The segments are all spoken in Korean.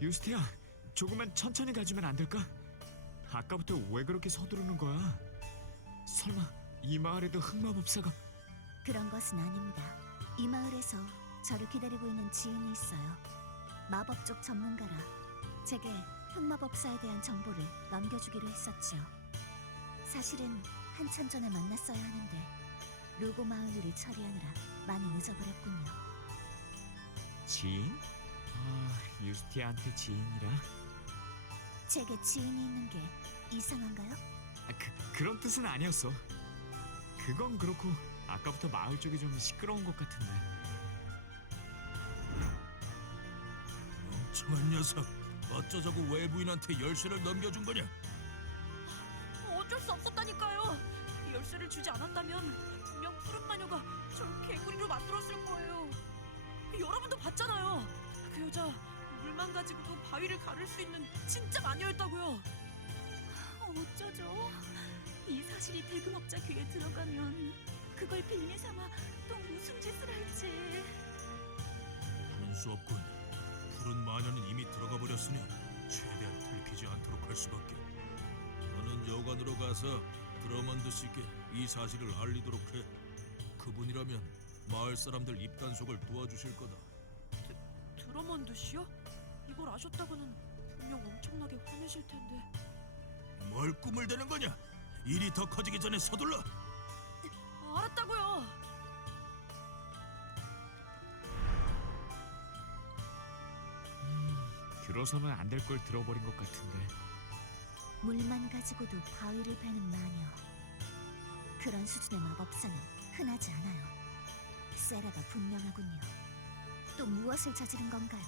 유스티야, 조금만 천천히 가주면 안 될까? 아까부터 왜 그렇게 서두르는 거야? 설마 이 마을에도 흑마법사가... 그런 것은 아닙니다. 이 마을에서 저를 기다리고 있는 지인이 있어요. 마법 쪽 전문가라 제게 흑마법사에 대한 정보를 넘겨주기로 했었죠. 사실은 한참 전에 만났어야 하는데 루고 마을 일을 처리하느라 많이 늦어버렸군요. 지인? 유스티아한테 지인이라? 제게 지인이 있는 게 이상한가요? 그런 뜻은 아니었어. 그건 그렇고 아까부터 마을 쪽이 좀 시끄러운 것 같은데. 멍청한 녀석, 어쩌자고 외부인한테 열쇠를 넘겨준 거냐? 어쩔 수 없었다니까요. 열쇠를 주지 않았다면 분명 푸른 마녀가 절 개구리로 만들었을 거예요. 여러분도 봤잖아요. 그 여자 물만 가지고도 바위를 가를 수 있는 진짜 마녀였다고요. 어쩌죠? 이 사실이 대금업자 귀에 들어가면 그걸 빌미 삼아 또 무슨 짓을 할지. 하는 수 없군. 푸른 마녀는 이미 들어가 버렸으니 최대한 들키지 않도록 할 수밖에. 너는 여관으로 가서 드러먼드 씨께 이 사실을 알리도록 해. 그분이라면 마을 사람들 입단속을 도와주실 거다. 드러먼드 씨요? 이걸 아셨다고는 분명 엄청나게 화내실 텐데. 뭘 꿈을 대는 거냐? 일이 더 커지기 전에 서둘러. 알았다고요. 들어서는 안 될 걸 들어버린 것 같은데. 물만 가지고도 바위를 베는 마녀. 그런 수준의 마법사는 흔하지 않아요. 세라가 분명하군요. 또 무엇을 저지른 건가요?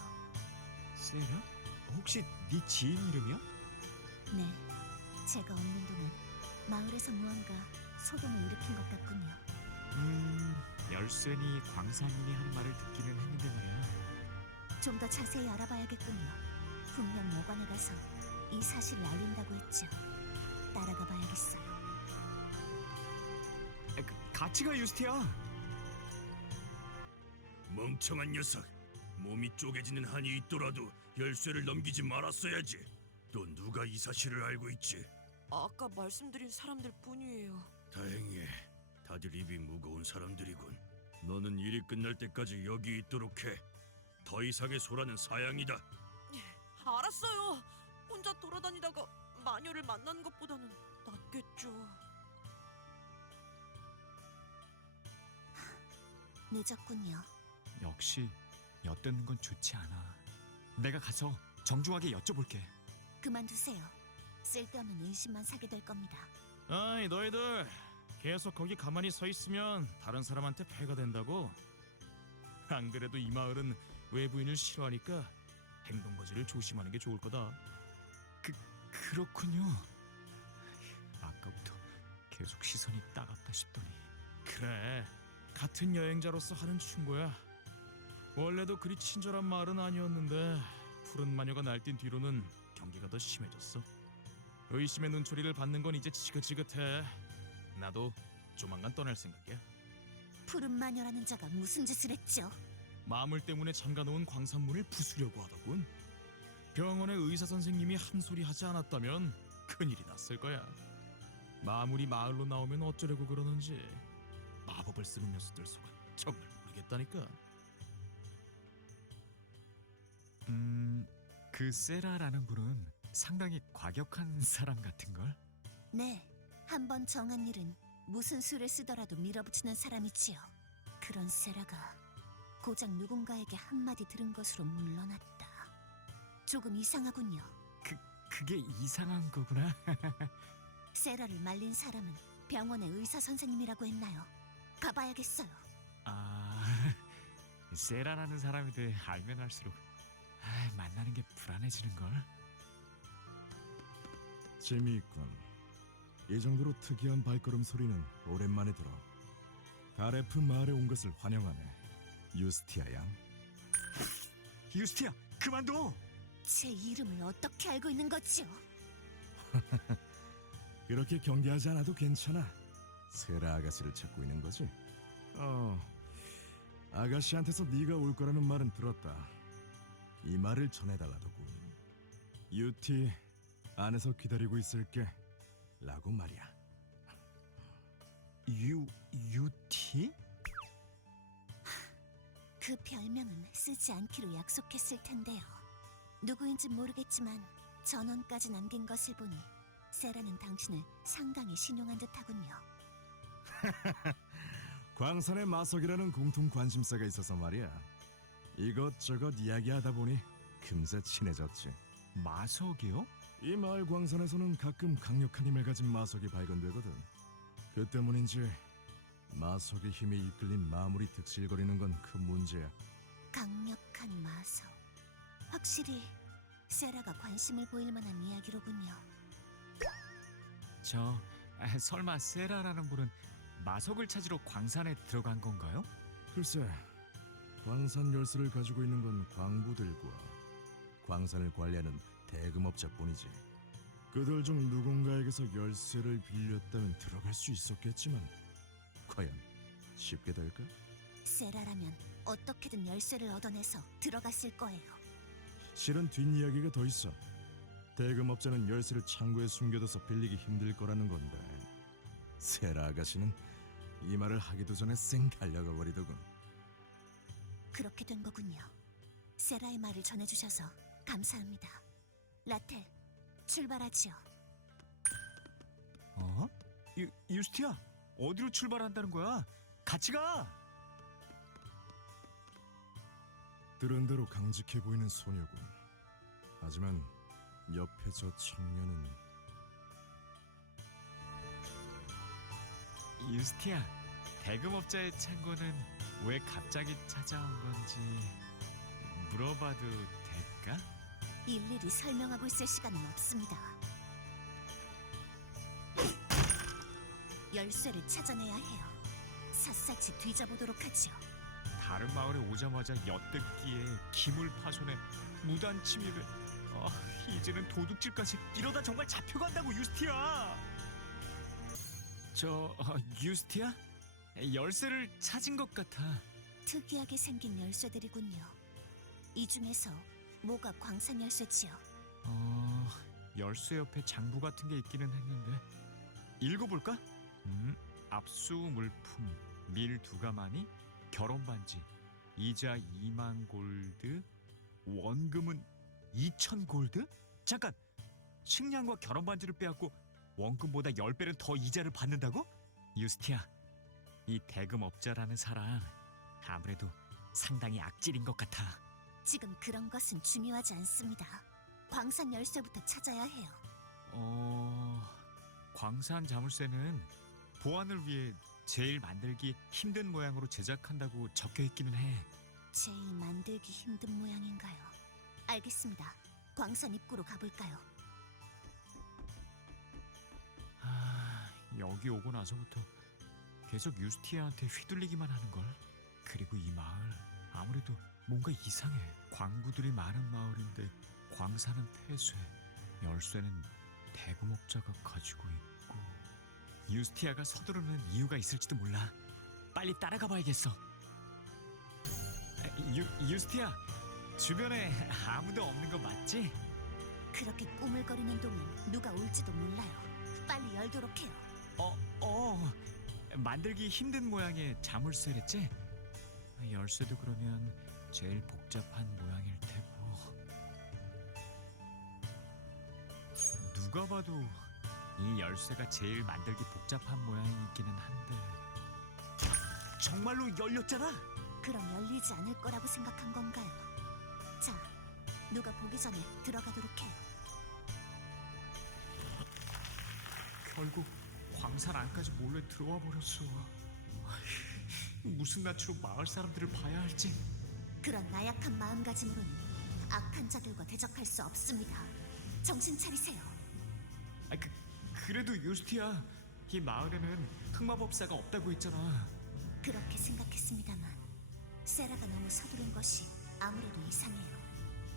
세라? 혹시 네 지인 이름이야? 네, 제가 없는 동안 마을에서 무언가 소동을 일으킨 것 같군요. 열쇠니 광산인이 한 말을 듣기는 했는데 말이야. 좀 더 자세히 알아봐야겠군요. 분명 여관에 가서 이 사실을 알린다고 했죠. 따라가 봐야겠어요. 같이 가, 유스티야. 멍청한 녀석. 몸이 쪼개지는 한이 있더라도 열쇠를 넘기지 말았어야지. 또 누가 이 사실을 알고 있지? 아까 말씀드린 사람들 뿐이에요. 다행히 다들 입이 무거운 사람들이군. 너는 일이 끝날 때까지 여기 있도록 해. 더 이상의 소란은 사양이다. 알았어요. 혼자 돌아다니다가 마녀를 만나는 것보다는 낫겠죠. 늦었군요. 역시 엿듣는 건 좋지 않아. 내가 가서 정중하게 여쭤볼게. 그만두세요. 쓸데없는 의심만 사게 될 겁니다. 아이 너희들 계속 거기 가만히 서 있으면 다른 사람한테 폐가 된다고. 안 그래도 이 마을은 외부인을 싫어하니까 행동거지를 조심하는 게 좋을 거다. 그렇군요. 아까부터 계속 시선이 따갑다 싶더니. 그래, 같은 여행자로서 하는 충고야. 원래도 그리 친절한 마을은 아니었는데 푸른 마녀가 날뛴 뒤로는 경계가 더 심해졌어. 의심의 눈초리를 받는 건 이제 지긋지긋해. 나도 조만간 떠날 생각이야. 푸른 마녀라는 자가 무슨 짓을 했죠? 마물 때문에 잠가놓은 광산문을 부수려고 하더군. 병원의 의사 선생님이 한 소리 하지 않았다면 큰일이 났을 거야. 마물이 마을로 나오면 어쩌려고 그러는지 마법을 쓰는 녀석들 속은 정말 모르겠다니까. 그 세라라는 분은 상당히 과격한 사람 같은걸? 네, 한번 정한 일은 무슨 수를 쓰더라도 밀어붙이는 사람이지요. 그런 세라가 고작 누군가에게 한마디 들은 것으로 물러났다. 조금 이상하군요. 그게 이상한 거구나. 세라를 말린 사람은 병원의 의사 선생님이라고 했나요? 가봐야겠어요. 세라라는 사람에 대해 알면 알수록 만나는 게 불안해지는걸. 재미있군. 이 정도로 특이한 발걸음 소리는 오랜만에 들어. 다레프 마을에 온 것을 환영하네. 유스티아 양. 유스티야, 그만둬! 제 이름을 어떻게 알고 있는 거지요? 그렇게 경계하지 않아도 괜찮아. 세라 아가씨를 찾고 있는 거지? 아가씨한테서 네가 올 거라는 말은 들었다. 이 말을 전해달라더군. 유티 안에서 기다리고 있을게 라고 말이야. 유티? 그 별명은 쓰지 않기로 약속했을 텐데요. 누구인진 모르겠지만 전원까지 남긴 것을 보니 세라는 당신을 상당히 신용한 듯하군요. 광산의 마석이라는 공통 관심사가 있어서 말이야. 이것저것 이야기하다 보니 금세 친해졌지. 마석이요? 이 마을 광산에서는 가끔 강력한 힘을 가진 마석이 발견되거든. 그 때문인지 마석의 힘에 이끌린 마물이 득실거리는 건 큰 문제야. 강력한 마석. 확실히 세라가 관심을 보일 만한 이야기로군요. 설마 세라라는 분은 마석을 찾으러 광산에 들어간 건가요? 글쎄, 광산 열쇠를 가지고 있는 건 광부들과 광산을 관리하는 대금업자뿐이지. 그들 중 누군가에게서 열쇠를 빌렸다면 들어갈 수 있었겠지만 과연 쉽게 될까? 세라라면 어떻게든 열쇠를 얻어내서 들어갔을 거예요. 실은 뒷이야기가 더 있어. 대금업자는 열쇠를 창고에 숨겨둬서 빌리기 힘들 거라는 건데 세라 아가씨는 이 말을 하기도 전에 쌩 달려가 버리더군. 그렇게 된 거군요. 세라의 말을 전해주셔서 감사합니다. 라텔, 출발하지요. 어? 유스티야, 어디로 출발한다는 거야? 같이 가! 들은 대로 강직해 보이는 소녀군. 하지만 옆에 저 청년은 유스티야, 대금업자의 창고는 왜 갑자기 찾아온 건지 물어봐도 될까? 일일이 설명하고 있을 시간은 없습니다. 열쇠를 찾아내야 해요. 샅샅이 뒤져보도록 하지요. 다른 마을에 오자마자 엿듣기에 기물 파손에 무단 침입에 이제는 도둑질까지. 이러다 정말 잡혀간다고 유스티야. 유스티야? 열쇠를 찾은 것 같아. 특이하게 생긴 열쇠들이군요. 이 중에서 뭐가 광산 열쇠지요? 열쇠 옆에 장부 같은 게 있기는 했는데 읽어볼까? 압수 물품 밀 2가마니, 결혼 반지, 이자 2만 골드, 원금은 2천 골드? 잠깐! 식량과 결혼 반지를 빼앗고 원금보다 10배는 더 이자를 받는다고? 유스티야, 이 대금업자라는 사람 아무래도 상당히 악질인 것 같아. 지금 그런 것은 중요하지 않습니다. 광산 열쇠부터 찾아야 해요. 광산 자물쇠는 보안을 위해 제일 만들기 힘든 모양으로 제작한다고 적혀 있기는 해. 제일 만들기 힘든 모양인가요? 알겠습니다. 광산 입구로 가볼까요? 여기 오고 나서부터 계속 유스티아한테 휘둘리기만 하는걸. 그리고 이 마을 아무래도 뭔가 이상해. 광부들이 많은 마을인데 광산은 폐쇄, 열쇠는 대금업자가 가지고 있고. 유스티아가 서두르는 이유가 있을지도 몰라. 빨리 따라가 봐야겠어. 유스티아, 주변에 아무도 없는 거 맞지? 그렇게 꾸물거리는 동안 누가 올지도 몰라요. 빨리 열도록 해요. 만들기 힘든 모양의 자물쇠랬지? 열쇠도 그러면 제일 복잡한 모양일 테고. 누가 봐도 이 열쇠가 제일 만들기 복잡한 모양이기는 한데. 정말로 열렸잖아? 그럼 열리지 않을 거라고 생각한 건가요? 자, 누가 보기 전에 들어가도록 해요. 결국 광산 안까지 몰래 들어와 버렸어. 무슨 낯으로 마을 사람들을 봐야 할지. 그런 나약한 마음가짐으로는 악한 자들과 대적할 수 없습니다. 정신 차리세요. 그래도 유스티야, 이 마을에는 흑마법사가 없다고 했잖아. 그렇게 생각했습니다만 세라가 너무 서두른 것이 아무래도 이상해요.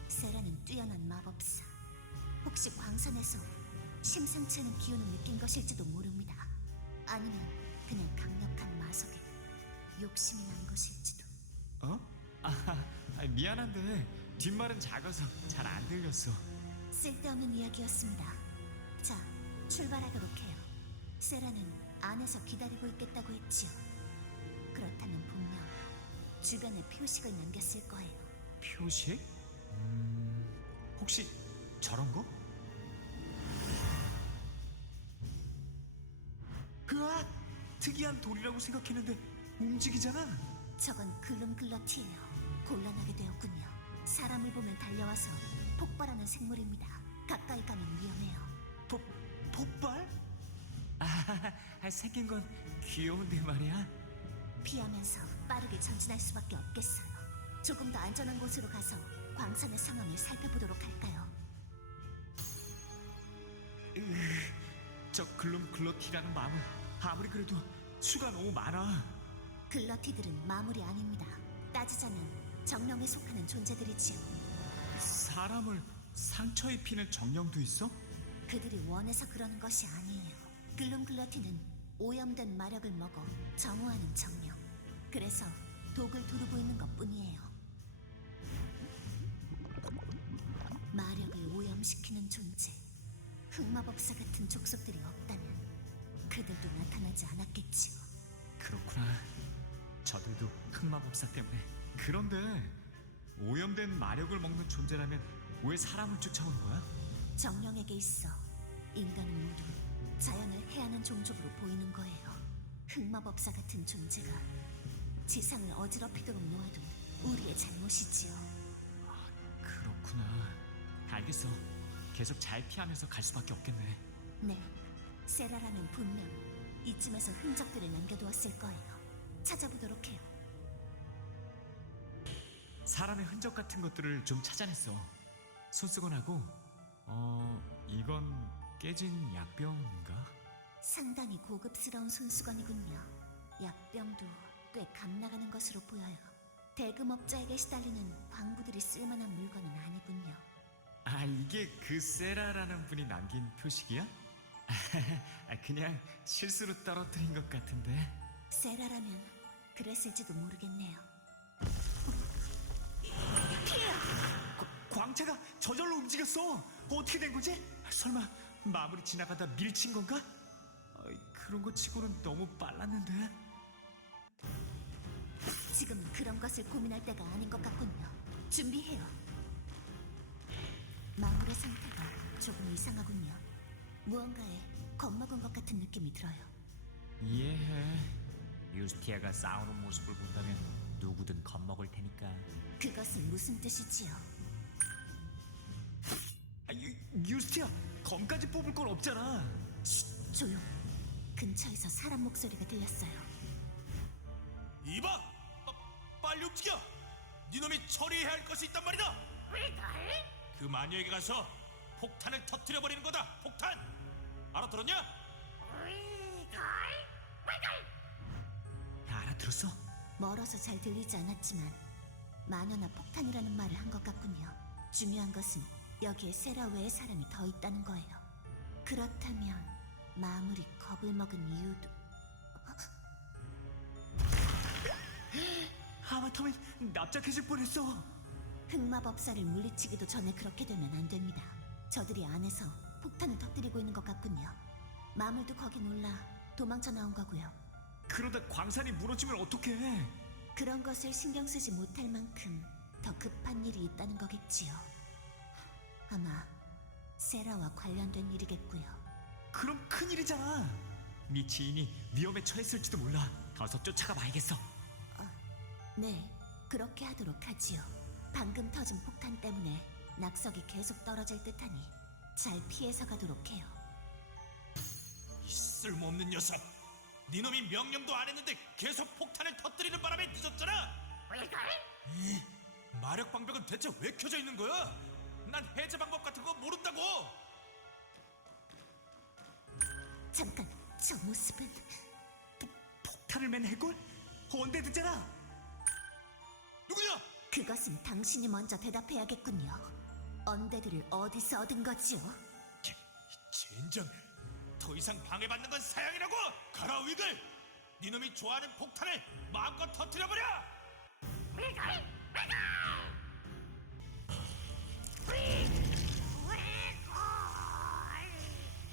세라는 뛰어난 마법사. 혹시 광산에서 심상치 않은 기운을 느낀 것일지도 모릅니다. 아니면 그냥 강력한 마석에 욕심이 난 것일지도. 미안한데 뒷말은 작아서 잘 안 들렸어. 쓸데없는 이야기였습니다. 자, 출발하도록 해요. 세라는 안에서 기다리고 있겠다고 했지요. 그렇다면 분명 주변에 표식을 남겼을 거예요. 표식? 혹시 저런 거? 으악! 특이한 돌이라고 생각했는데 움직이잖아. 저건 글룸글러티예요. 곤란하게 되었군요. 사람을 보면 달려와서 폭발하는 생물입니다. 가까이 가면 위험해요. 폭발? 생긴 건 귀여운데 말이야. 피하면서 빠르게 전진할 수밖에 없겠어요. 조금 더 안전한 곳으로 가서 광산의 상황을 살펴보도록 할까요? 저 글룸글러티라는 마물 아무리 그래도 수가 너무 많아. 글러티들은 마물이 아닙니다. 따지자면 정령에 속하는 존재들이지요. 사람을 상처 입히는 정령도 있어? 그들이 원해서 그러는 것이 아니에요. 글룸글러티는 오염된 마력을 먹어 정화하는 정령. 그래서 독을 두르고 있는 것뿐이에요. 마력을 오염시키는 존재. 흑마법사 같은 족속들이 없다면 그들도 나타나지 않았겠지요. 그렇구나. 저들도 흑마법사 때문에. 그런데 오염된 마력을 먹는 존재라면 왜 사람을 쫓아오는 거야? 정령에게 있어 인간은 모두 자연을 해하는 종족으로 보이는 거예요. 흑마법사 같은 존재가 지상을 어지럽히도록 놓아둔 우리의 잘못이지요. 그렇구나. 알겠어. 계속 잘 피하면서 갈 수밖에 없겠네. 네, 세라라면 분명 이쯤에서 흔적들을 남겨두었을 거예요. 찾아보도록 해요. 사람의 흔적 같은 것들을 좀 찾아냈어. 손수건 하고 이건 깨진 약병인가? 상당히 고급스러운 손수건이군요. 약병도 꽤 값나가는 것으로 보여요. 대금업자에게 시달리는 광부들이 쓸만한 물건은 아니군요. 이게 그 세라라는 분이 남긴 표식이야? 그냥 실수로 떨어뜨린 것 같은데. 세라라면 그랬을지도 모르겠네요. 광채가 저절로 움직였어. 어떻게 된 거지? 설마 마무리 지나가다 밀친 건가? 그런 거 치고는 너무 빨랐는데. 지금 그런 것을 고민할 때가 아닌 것 같군요. 준비해요. 마물의 상태가 조금 이상하군요. 무언가에 겁먹은 것 같은 느낌이 들어요. 이해해. 유스티아가 싸우는 모습을 본다면 누구든 겁먹을 테니까. 그것은 무슨 뜻이지요? 유스티아, 검까지 뽑을 건 없잖아. 조용. 근처에서 사람 목소리가 들렸어요. 이봐! 빨리 움직여! 니놈이 처리해야 할 것이 있단 말이다! 그 마녀에게 가서 폭탄을 터뜨려버리는 거다! 폭탄! 알아들었냐? 알아들었어? 멀어서 잘 들리지 않았지만 마녀나 폭탄이라는 말을 한 것 같군요. 중요한 것은 여기에 세라 외의 사람이 더 있다는 거예요. 그렇다면 마무리 겁을 먹은 이유도... 하마터면 납작해질 뻔했어. 흑마법사를 물리치기도 전에 그렇게 되면 안 됩니다. 저들이 안에서 폭탄을 터뜨리고 있는 것 같군요. 마물도 거기 놀라 도망쳐 나온 거고요. 그러다 광산이 무너지면 어떡해? 그런 것을 신경 쓰지 못할 만큼 더 급한 일이 있다는 거겠지요. 아마 세라와 관련된 일이겠고요. 그럼 큰일이잖아. 네 지인이 위험에 처했을지도 몰라. 어서 쫓아가 봐야겠어. 네, 그렇게 하도록 하지요. 방금 터진 폭탄 때문에 낙석이 계속 떨어질 듯하니 잘 피해서 가도록 해요. 이 쓸모없는 녀석! 니놈이 명령도 안 했는데 계속 폭탄을 터뜨리는 바람에 늦었잖아! 마력 방벽은 대체 왜 켜져 있는 거야? 난 해제 방법 같은 거 모른다고! 잠깐, 저 모습은... 폭탄을 맨 해골? 언데드잖아. 누구냐? 그것은 당신이 먼저 대답해야겠군요. 언데드를 어디서 얻은 거지요? 젠장! 더 이상 방해받는 건 사양이라고! 가라 위글! 니놈이 좋아하는 폭탄을 마음껏 터뜨려버려!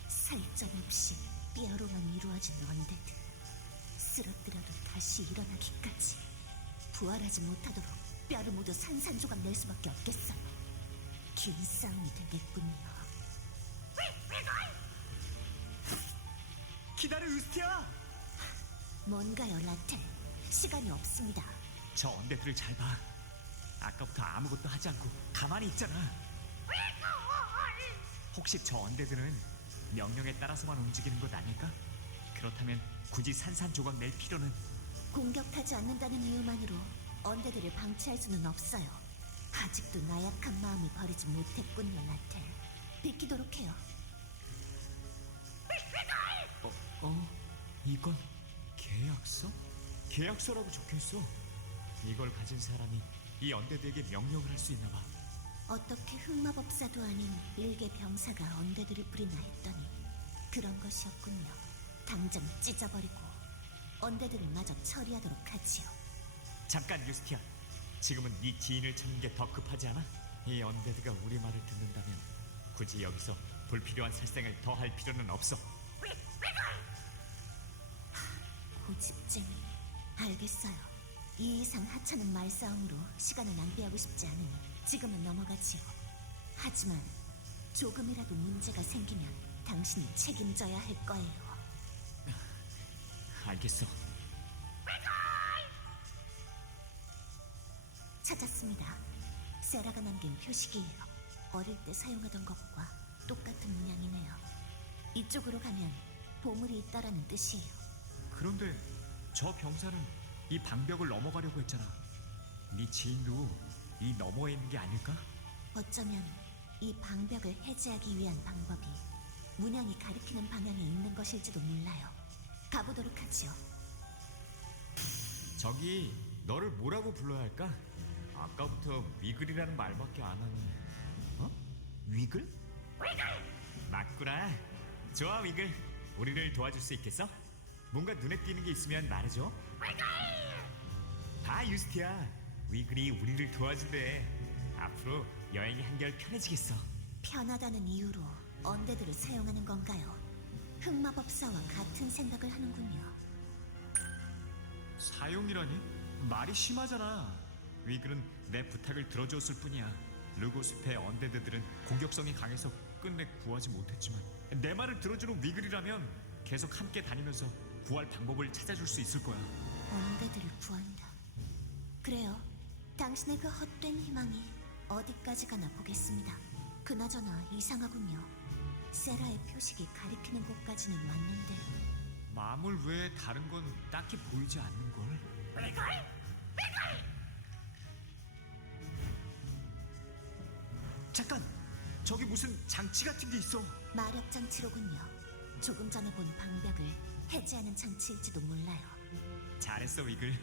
살점없이 뼈로만 이루어진 언데드. 쓰러뜨려도 다시 일어나기까지 부활하지 못하도록 뼈를 모두 산산조각 낼 수밖에 없겠어요. 긴 싸움이 되겠군요. 기다려, 유스티아! 뭔가요, 라텔? 시간이 없습니다. 저 언데드를 잘 봐. 아까부터 아무것도 하지 않고 가만히 있잖아. 혹시 저 언데드는 명령에 따라서만 움직이는 것 아닐까? 그렇다면 굳이 산산조각 낼 필요는... 공격하지 않는다는 이유만으로 언데드를 방치할 수는 없어요. 아직도 나약한 마음을 버리지 못했군요, 라텔. 비키도록 해요. 이건 계약서? 계약서라고 적혀있어. 이걸 가진 사람이 이 언데드에게 명령을 할 수 있나 봐. 어떻게 흑마법사도 아닌 일개 병사가 언데드를 부리나 했더니 그런 것이었군요. 당장 찢어버리고 언데드를 마저 처리하도록 하지요. 잠깐, 유스티아. 지금은 네 지인을 찾는 게 더 급하지 않아? 이 언데드가 우리 말을 듣는다면 굳이 여기서 불필요한 살생을 더 할 필요는 없어. 고집쟁이. 알겠어요. 이 이상 하찮은 말싸움으로 시간을 낭비하고 싶지 않으니 지금은 넘어가지요. 하지만 조금이라도 문제가 생기면 당신이 책임져야 할 거예요. 알겠어. 찾았습니다. 세라가 남긴 표식이에요. 어릴 때 사용하던 것과 똑같은 문양이네요. 이쪽으로 가면 보물이 있다라는 뜻이에요. 그런데 저 병사는 이 방벽을 넘어가려고 했잖아. 네 지인도 이 너머에 있는 게 아닐까? 어쩌면 이 방벽을 해제하기 위한 방법이 문양이 가리키는 방향에 있는 것일지도 몰라요. 가보도록 하지요. 저기 너를 뭐라고 불러야 할까? 아까부터 위글이라는 말밖에 안 하니. 어? 위글? 위글! 맞구나. 좋아, 위글. 우리를 도와줄 수 있겠어? 뭔가 눈에 띄는 게 있으면 말해줘. 위글! 다 유스티야. 위글이 우리를 도와준대. 앞으로 여행이 한결 편해지겠어. 편하다는 이유로 언데드를 사용하는 건가요? 흑마법사와 같은 생각을 하는군요. 사용이라니? 말이 심하잖아. 위글은 내 부탁을 들어줬을 뿐이야. 르고스페 언데드들은 공격성이 강해서 끝내 구하지 못했지만 내 말을 들어주는 위글이라면 계속 함께 다니면서 구할 방법을 찾아줄 수 있을 거야. 언데드를 구한다. 그래요. 당신의 그 헛된 희망이 어디까지 가나 보겠습니다. 그나저나 이상하군요. 세라의 표식이 가리키는 곳까지는 왔는데 마물 외에 다른 건 딱히 보이지 않는 걸. 잠깐! 저기 무슨 장치 같은 게 있어. 마력 장치로군요. 조금 전에 본 방벽을 해제하는 장치일지도 몰라요. 잘했어, 위글.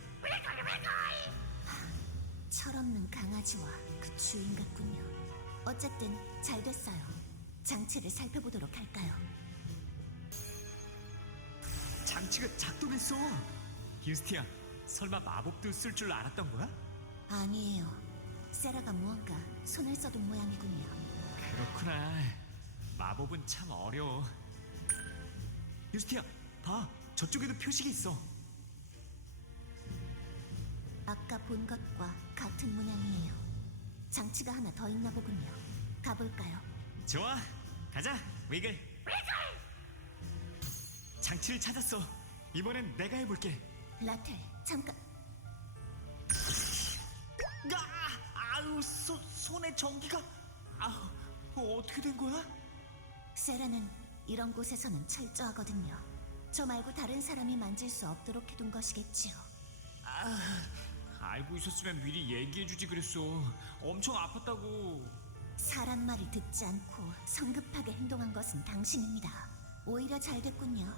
철없는 강아지와 그 주인 같군요. 어쨌든 잘 됐어요. 장치를 살펴보도록 할까요? 장치가 작동했어. 유스티야, 설마 마법도 쓸 줄 알았던 거야? 아니에요. 세라가 무언가 손을 써둔 모양이군요. 그렇구나. 마법은 참 어려워. 유스티야, 봐. 저쪽에도 표식이 있어. 아까 본 것과 같은 문양이에요. 장치가 하나 더 있나 보군요. 가볼까요? 좋아, 가자, 위글. 장치를 찾았어. 이번엔 내가 해볼게. 라텔, 잠깐. 아유, 손에 전기가. 어떻게 된 거야? 세라는 이런 곳에서는 철저하거든요. 저 말고 다른 사람이 만질 수 없도록 해둔 것이겠지요. 알고 있었으면 미리 얘기해주지 그랬어. 엄청 아팠다고. 사람 말을 듣지 않고 성급하게 행동한 것은 당신입니다. 오히려 잘 됐군요.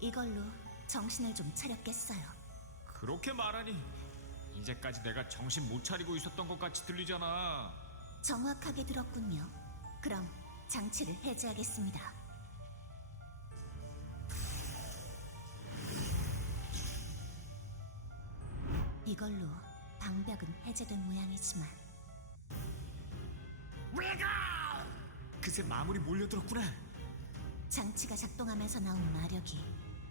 이걸로 정신을 좀 차렸겠어요. 그렇게 말하니 이제까지 내가 정신 못 차리고 있었던 것 같이 들리잖아. 정확하게 들었군요. 그럼 장치를 해제하겠습니다. 이걸로 방벽은 해제된 모양이지만 위글! 그새 마물이 몰려들었구나. 장치가 작동하면서 나온 마력이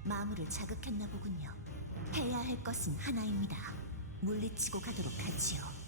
마물을 자극했나 보군요. 해야 할 것은 하나입니다. 물리치고 가도록 하지요.